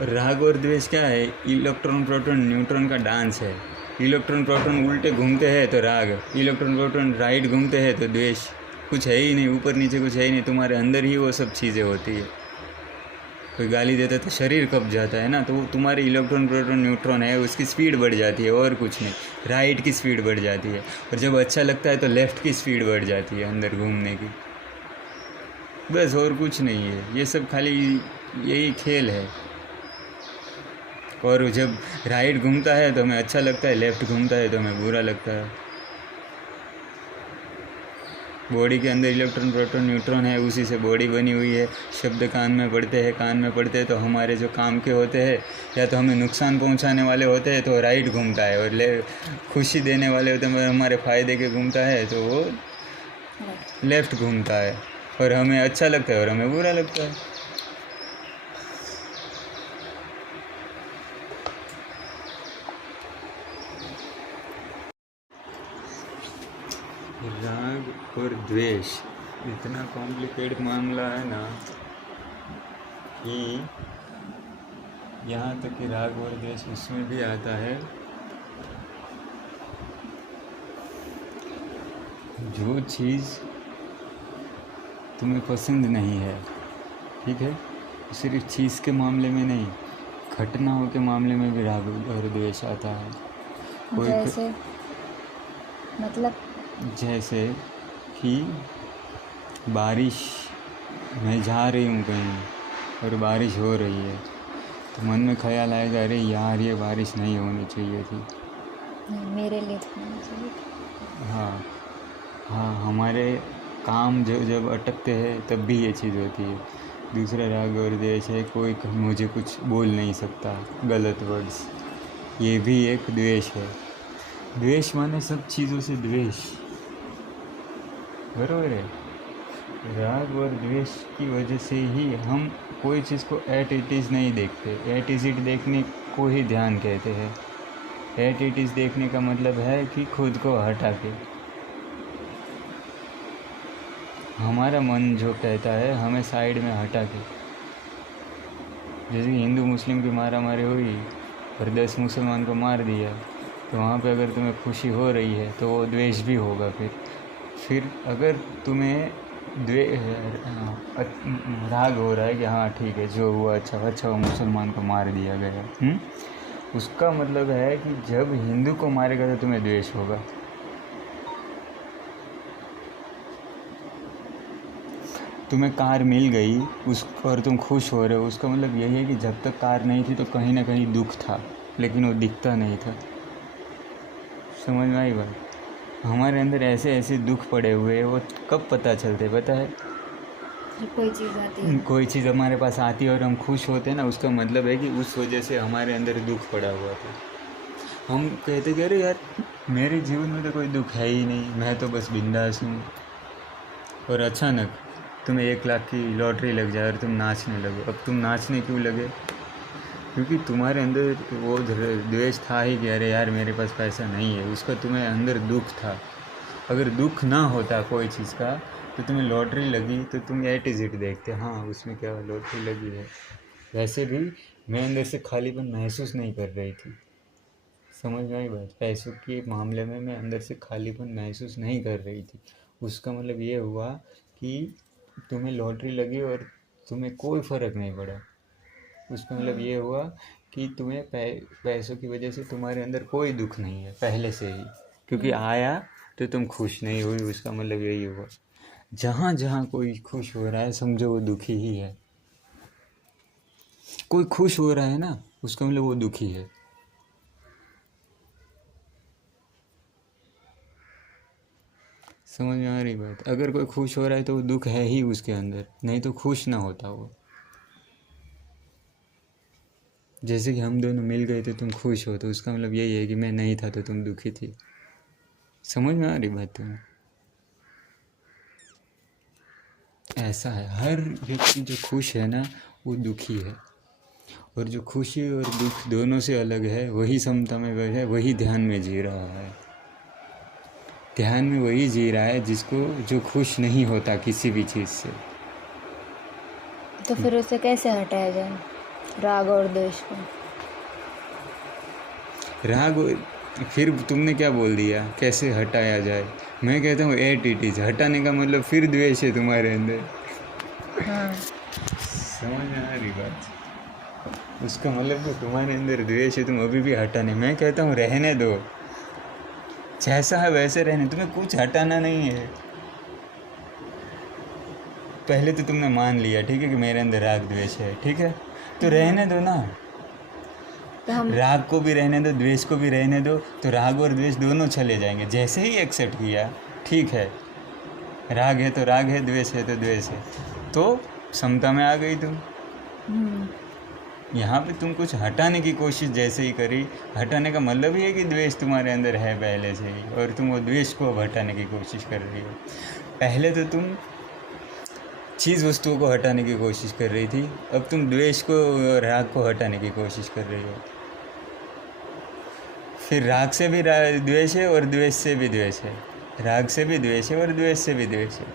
और राग और द्वेष क्या है? इलेक्ट्रॉन प्रोटॉन न्यूट्रॉन का डांस है। इलेक्ट्रॉन प्रोटॉन उल्टे घूमते हैं तो राग, इलेक्ट्रॉन प्रोटॉन राइट घूमते हैं तो द्वेष। कुछ है ही नहीं, ऊपर नीचे कुछ है ही नहीं, तुम्हारे अंदर ही वो सब चीज़ें होती है। कोई गाली देता है तो शरीर कब जाता है ना, तो वो तुम्हारे इलेक्ट्रॉन प्रोटॉन न्यूट्रॉन है उसकी स्पीड बढ़ जाती है और कुछ नहीं। राइट की स्पीड बढ़ जाती है, और जब अच्छा लगता है तो लेफ़्ट की स्पीड बढ़ जाती है अंदर घूमने की, बस और कुछ नहीं है। ये सब खाली यही खेल है। और जब राइट घूमता है तो हमें अच्छा लगता है, लेफ़्ट घूमता है तो हमें बुरा लगता है। बॉडी के अंदर इलेक्ट्रॉन प्रोटॉन न्यूट्रॉन है, उसी से बॉडी बनी हुई है। शब्द कान में पड़ते हैं तो हमारे जो काम के होते हैं या तो हमें नुकसान पहुंचाने वाले होते हैं तो राइट घूमता है, और खुशी देने वाले होते हैं हमारे फ़ायदे के घूमता है तो वो लेफ़्ट घूमता है। और हमें अच्छा लगता है और हमें बुरा लगता है। राग और द्वेष इतना कॉम्प्लिकेटेड मामला है ना कि यहाँ तक कि राग और द्वेष उसमें भी आता है जो चीज़ तुम्हें पसंद नहीं है, ठीक है, सिर्फ चीज़ के मामले में नहीं, घटनाओं के मामले में भी राग और द्वेष आता है। जैसे मतलब जैसे कि बारिश, मैं जा रही हूँ कहीं और बारिश हो रही है तो मन में ख्याल आएगा, अरे यार ये बारिश नहीं होनी चाहिए थी, मेरे लिए तो होना चाहिए। हाँ, हमारे काम जब अटकते हैं तब भी ये चीज़ होती है। दूसरा राग और द्वेष है, कोई मुझे कुछ बोल नहीं सकता, गलत वर्ड्स, ये भी एक द्वेष है। द्वेष माने सब चीज़ों से द्वेष, बराबर है। राग और द्वेष की वजह से ही हम कोई चीज़ को एट इट इज़ नहीं देखते। एट इज़ इट देखने को ही ध्यान कहते हैं। एट इट इज़ देखने का मतलब है कि खुद को हटा के, हमारा मन जो कहता है हमें साइड में हटा के। जैसे कि हिंदू मुस्लिम की मारामारी हुई और 10 मुसलमान को मार दिया, तो वहाँ पे अगर तुम्हें खुशी हो रही है तो वो द्वेष भी होगा। फिर अगर तुम्हें राग हो रहा है कि हाँ ठीक है जो हुआ अच्छा वो मुसलमान को मार दिया गया, उसका मतलब है कि जब हिंदू को मारेगा तो तुम्हें द्वेष होगा। तुम्हें कार मिल गई उस और तुम खुश हो रहे हो, उसका मतलब यही है कि जब तक कार नहीं थी तो कहीं ना कहीं दुख था, लेकिन वो दिखता नहीं था। समझ में आई बात? हमारे अंदर ऐसे ऐसे दुख पड़े हुए हैं, वो कब पता चलते पता है? कोई चीज़ आती है, कोई चीज़ हमारे पास आती है और हम खुश होते हैं ना, उसका मतलब है कि उस वजह से हमारे अंदर दुख पड़ा हुआ था। हम कहते कि अरे यार मेरे जीवन में तो कोई दुख है ही नहीं, मैं तो बस बिंदास हूँ। और अचानक तुम्हें 1 लाख की लॉटरी लग जाए और तुम नाचने लगो। अब तुम नाचने क्यों लगे? क्योंकि तुम्हारे अंदर वो द्वेष था ही कि अरे यार मेरे पास पैसा नहीं है, उसका तुम्हें अंदर दुख था। अगर दुख ना होता कोई चीज़ का तो तुम्हें लॉटरी लगी तो तुम एट इज़ इट देखते, हाँ उसमें क्या लॉटरी लगी है। वैसे भी मैं अंदर से खालीपन महसूस नहीं कर रही थी। समझ में आई बात? पैसों के मामले में मैं अंदर से खालीपन महसूस नहीं कर रही थी। उसका मतलब ये हुआ कि तुम्हें लॉटरी लगी और तुम्हें कोई फ़र्क नहीं पड़ा। उसका मतलब ये हुआ कि तुम्हें पैसों की वजह से तुम्हारे अंदर कोई दुख नहीं है पहले से ही, क्योंकि आया तो तुम खुश नहीं हुई। उसका मतलब यही हुआ। जहाँ जहाँ कोई खुश हो रहा है समझो वो दुखी ही है। कोई खुश हो रहा है ना, उसका मतलब वो दुखी है। समझ में आ रही बात? अगर कोई खुश हो रहा है तो वो दुख है ही उसके अंदर, नहीं तो खुश ना होता वो। जैसे कि हम दोनों मिल गए तो तुम खुश हो, तो उसका मतलब यही है कि मैं नहीं था तो तुम दुखी थी। समझ में आ रही बात तुम्हें? ऐसा है, हर व्यक्ति जो खुश है ना वो दुखी है, और जो खुशी और दुख दोनों से अलग है वही समता में वह है, वही ध्यान में जी रहा है। ध्यान में वही जी रहा है जो खुश नहीं होता किसी भी चीज़ से। तो फिर उसे कैसे हटाया जाए? राग और द्वेष को। राग फिर तुमने क्या बोल दिया, कैसे हटाया जाए? मैं कहता हूँ एट इट इज, हटाने का मतलब फिर द्वेष है तुम्हारे अंदर। हाँ समझ में आ रही बात? उसका मतलब कि तुम्हारे अंदर द्वेष है, तुम अभी भी हटाने। मैं कहता हूँ रहने दो, जैसा है वैसे रहने, तुम्हें कुछ हटाना नहीं है। पहले तो तुमने मान लिया, ठीक है, कि मेरे अंदर राग द्वेष है, ठीक है, तो रहने दो ना। तो हम राग को भी रहने दो, द्वेष को भी रहने दो, तो राग और द्वेष दोनों चले जाएंगे। जैसे ही एक्सेप्ट किया, ठीक है, राग है तो राग है, द्वेष है तो द्वेष है, तो समता में आ गई तुम। यहाँ पे तुम कुछ हटाने की कोशिश जैसे ही करी, हटाने का मतलब ही है कि द्वेष तुम्हारे अंदर है पहले से ही, और तुम वो द्वेष को अब हटाने की कोशिश कर रही हो। पहले तो तुम चीज़ वस्तुओं को हटाने की कोशिश कर रही थी, अब तुम द्वेष को और राग को हटाने की कोशिश कर रही हो। फिर राग से भी द्वेष है और द्वेष से भी द्वेष है, राग से भी द्वेष है और द्वेष से भी द्वेष है।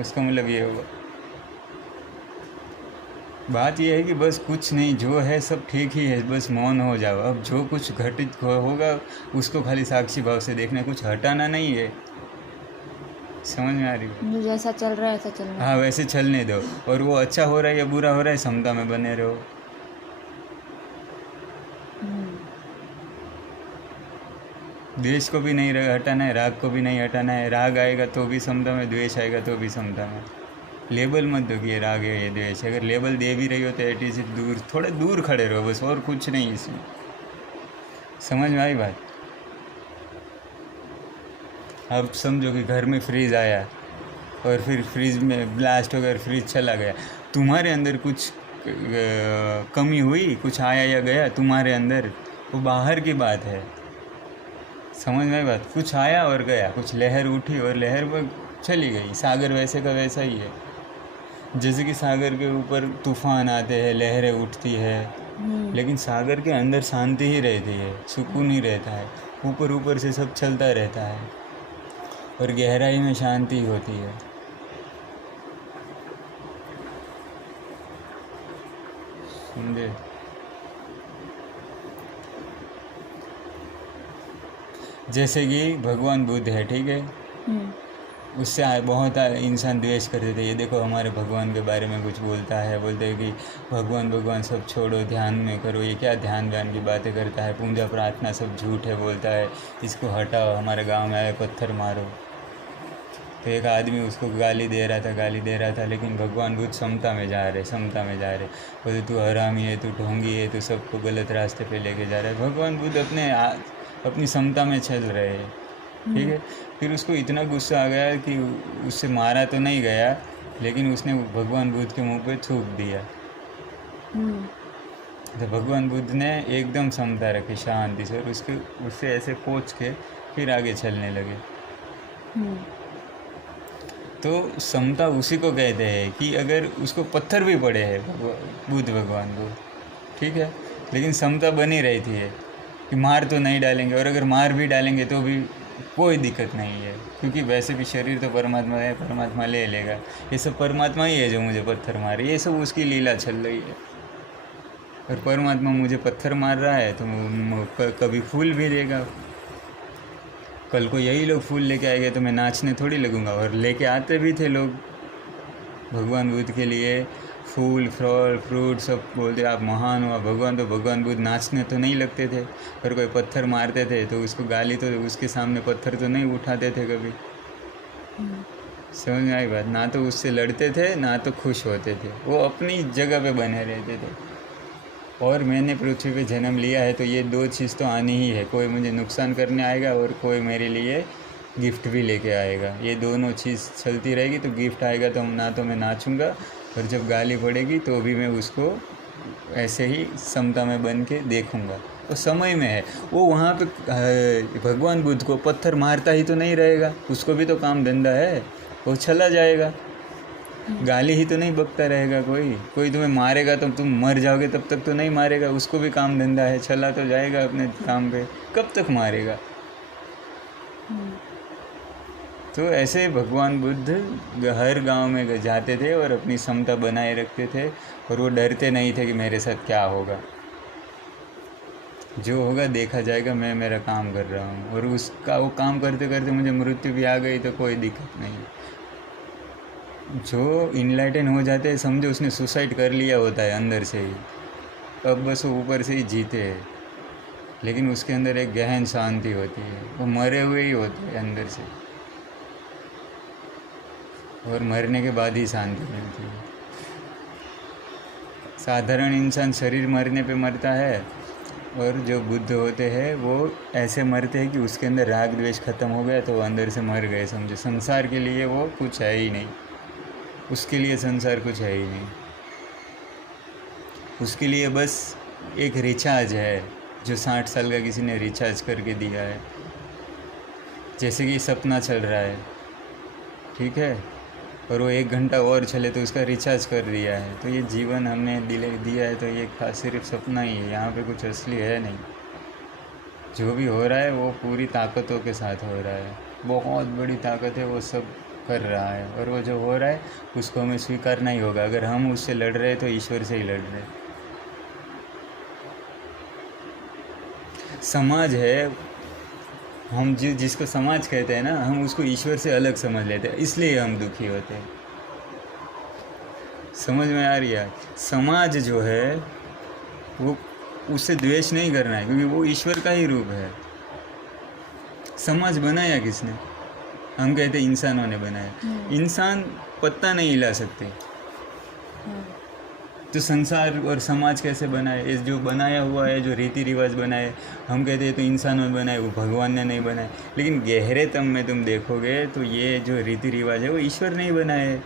उसका मतलब ये होगा, बात यह है कि बस कुछ नहीं, जो है सब ठीक ही है, बस मौन हो जाओ। अब जो कुछ घटित होगा उसको खाली साक्षी भाव से देखना, कुछ हटाना नहीं है। समझ में आ रही है? जो जैसा चल रहा है ऐसा चलना। हाँ, वैसे चलने दो, और वो अच्छा हो रहा है या बुरा हो रहा है, समता में बने रहो। द्वेष को भी नहीं हटाना है, राग को भी नहीं हटाना है। राग आएगा तो भी समता में, द्वेष आएगा तो भी समता में। लेबल मत दो कि ये राग है ये द्वेष है। अगर लेबल दे भी रही हो तो एटलीस्ट दूर, थोड़े दूर खड़े रहो बस, और कुछ नहीं इसमें। समझ में आई बात? अब समझो कि घर में फ्रीज आया और फिर फ्रीज में ब्लास्ट हो गया, फ्रीज चला गया, तुम्हारे अंदर कुछ कमी हुई, कुछ आया या गया तुम्हारे अंदर, वो बाहर की बात है। समझ में आई बात? कुछ आया और गया, कुछ लहर उठी और लहर वो चली गई। सागर वैसे का वैसा ही है। जैसे कि सागर के ऊपर तूफान आते हैं, लहरें उठती है, लेकिन सागर के अंदर शांति ही रहती है, सुकून ही रहता है। ऊपर ऊपर से सब चलता रहता है और गहराई में शांति होती है। समझे? जैसे कि भगवान बुद्ध है, ठीक है, उससे बहुत इंसान द्वेष करते थे। ये देखो हमारे भगवान के बारे में कुछ बोलता है, बोलते हैं कि भगवान भगवान सब छोड़ो, ध्यान में करो। ये क्या ध्यान व्यान की बातें करता है, पूजा प्रार्थना सब झूठ है बोलता है, इसको हटाओ, हमारे गांव में आए पत्थर मारो। तो एक आदमी उसको गाली दे रहा था, लेकिन भगवान बुद्ध समता में जा रहे, बोले तू हरामी है, तू ढोंगी है, तू सबको गलत रास्ते पे लेके जा रहा है। भगवान बुद्ध अपनी समता में चल रहे हैं, ठीक है। फिर उसको इतना गुस्सा आ गया कि उससे मारा तो नहीं गया, लेकिन उसने भगवान बुद्ध के मुंह पे थूक दिया। तो भगवान बुद्ध ने एकदम समता रखी शांति से, और उससे ऐसे पोंछ के फिर आगे चलने लगे। तो समता उसी को कहते हैं कि अगर उसको पत्थर भी पड़े हैं बुद्ध भगवान को, ठीक है, लेकिन समता बनी रहती है कि मार तो नहीं डालेंगे, और अगर मार भी डालेंगे तो भी कोई दिक्कत नहीं है, क्योंकि वैसे भी शरीर तो परमात्मा है, परमात्मा ले लेगा। ये सब परमात्मा ही है जो मुझे पत्थर मारे, ये सब उसकी लीला चल रही है। और परमात्मा मुझे पत्थर मार रहा है तो कभी फूल भी देगा। कल को यही लोग फूल लेके आएंगे तो मैं नाचने थोड़ी लगूंगा। और लेके आते भी थे लोग भगवान बुद्ध के लिए फूल, फल, फ्रूट सब, बोलते आप महान हुआ भगवान। तो भगवान बुद्ध नाचने तो नहीं लगते थे, पर कोई पत्थर मारते थे तो उसको गाली, तो उसके सामने पत्थर तो नहीं उठाते थे कभी। समझ में आई बात? ना तो उससे लड़ते थे ना तो खुश होते थे, वो अपनी जगह पे बने रहते थे। और मैंने पृथ्वी पे जन्म लिया है तो ये दो चीज़ तो आनी ही है, कोई मुझे नुकसान करने आएगा और कोई मेरे लिए गिफ्ट भी लेके आएगा। ये दोनों चीज़ चलती रहेगी तो गिफ्ट आएगा तो ना तो मैं नाचूंगा, और जब गाली पड़ेगी तो भी मैं उसको ऐसे ही समता में बन के देखूंगा। तो समय में है वो, वहाँ पे भगवान बुद्ध को पत्थर मारता ही तो नहीं रहेगा, उसको भी तो काम धंधा है, वो चला जाएगा। गाली ही तो नहीं बकता रहेगा कोई तुम्हें मारेगा तो तुम मर जाओगे तब तक तो नहीं मारेगा, उसको भी काम धंधा है, चला तो जाएगा अपने काम पे, कब तक मारेगा। तो ऐसे भगवान बुद्ध हर गांव में जाते थे और अपनी समता बनाए रखते थे, और वो डरते नहीं थे कि मेरे साथ क्या होगा, जो होगा देखा जाएगा, मैं मेरा काम कर रहा हूँ। और उसका वो काम करते करते मुझे मृत्यु भी आ गई तो कोई दिक्कत नहीं। जो इनलाइटन हो जाते हैं, समझो उसने सुसाइड कर लिया होता है अंदर से ही, अब बस वो ऊपर से ही जीते हैं, लेकिन उसके अंदर एक गहन शांति होती है, वो मरे हुए ही होते हैं अंदर से, और मरने के बाद ही शांति मिलती है। साधारण इंसान शरीर मरने पे मरता है, और जो बुद्ध होते हैं वो ऐसे मरते हैं कि उसके अंदर राग द्वेष खत्म हो गया तो वो अंदर से मर गए, समझो। संसार के लिए वो कुछ है ही नहीं, उसके लिए संसार कुछ है ही नहीं, उसके लिए बस एक रिचार्ज है, जो 60 साल का किसी ने रिचार्ज करके दिया है, जैसे कि सपना चल रहा है, ठीक है, और वो 1 घंटा और चले तो उसका रिचार्ज कर दिया है। तो ये जीवन हमने दिया है, तो ये खास सिर्फ सपना ही है, यहाँ पे कुछ असली है नहीं। जो भी हो रहा है वो पूरी ताकतों के साथ हो रहा है, बहुत बड़ी ताकत है, वो सब कर रहा है, और वो जो हो रहा है उसको हमें स्वीकारना ही होगा। अगर हम उससे लड़ रहे हैं तो ईश्वर से ही लड़ रहे हैं। समाज है, हम जिसको समाज कहते हैं ना, हम उसको ईश्वर से अलग समझ लेते हैं, इसलिए हम दुखी होते हैं। समझ में आ रही है? समाज जो है वो, उससे द्वेष नहीं करना है, क्योंकि वो ईश्वर का ही रूप है। समाज बनाया किसने? हम कहते हैं इंसानों ने बनाया। इंसान पत्ता नहीं हिला सकते, तो संसार और समाज कैसे बनाए? ये जो बनाया हुआ है, जो रीति रिवाज बनाए, हम कहते हैं तो इंसानों ने बनाए, वो भगवान ने नहीं बनाए। लेकिन गहरे तम में तुम देखोगे तो ये जो रीति रिवाज है वो ईश्वर ने ही बनाए।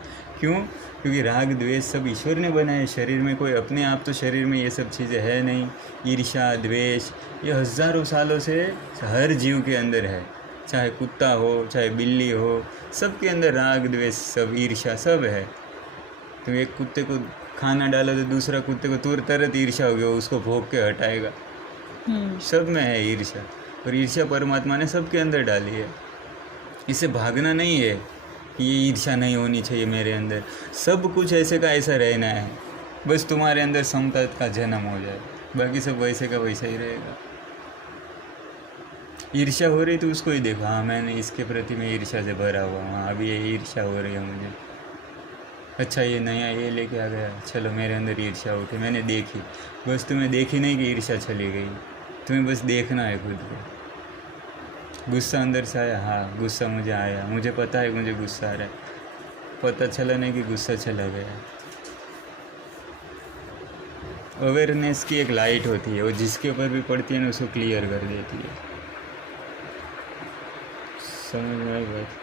क्यों? क्योंकि राग द्वेष सब ईश्वर ने बनाए। शरीर में कोई अपने आप तो शरीर में ये सब चीज़ें है नहीं। ईर्ष्या, द्वेष, ये हज़ारों सालों से हर जीव के अंदर है, चाहे कुत्ता हो, चाहे बिल्ली हो, सब के अंदर राग द्वेष, सब ईर्ष्या सब है। तुम एक कुत्ते को खाना डालो तो दूसरा कुत्ते को तुरंत ईर्ष्या हो गया, उसको भोग के हटाएगा। सब में है ईर्ष्या, और ईर्ष्या परमात्मा ने सबके अंदर डाली है। इसे भागना नहीं है कि ये ईर्ष्या नहीं होनी चाहिए मेरे अंदर, सब कुछ ऐसे का ऐसा रहना है, बस तुम्हारे अंदर समता का जन्म हो जाए, बाकी सब वैसे का वैसा ही रहेगा। ईर्ष्या हो रही तो उसको ही देखो, हाँ मैंने इसके प्रति मैं ईर्ष्या से भरा हुआ, हाँ अभी ये ईर्ष्या हो रही है मुझे, अच्छा ये नया ये लेके आ गया, चलो मेरे अंदर ईर्ष्या उठी, मैंने देखी। बस तुम्हें देखी नहीं कि ईर्ष्या चली गई, तुम्हें बस देखना है खुद को। गुस्सा अंदर से आया, हाँ गुस्सा मुझे आया, मुझे पता है मुझे गुस्सा आ रहा है, पता चला नहीं कि गुस्सा चला गया। अवेयरनेस की एक लाइट होती है, वो जिसके ऊपर भी पड़ती है ना उसको क्लियर कर देती है। समझ में आई बात?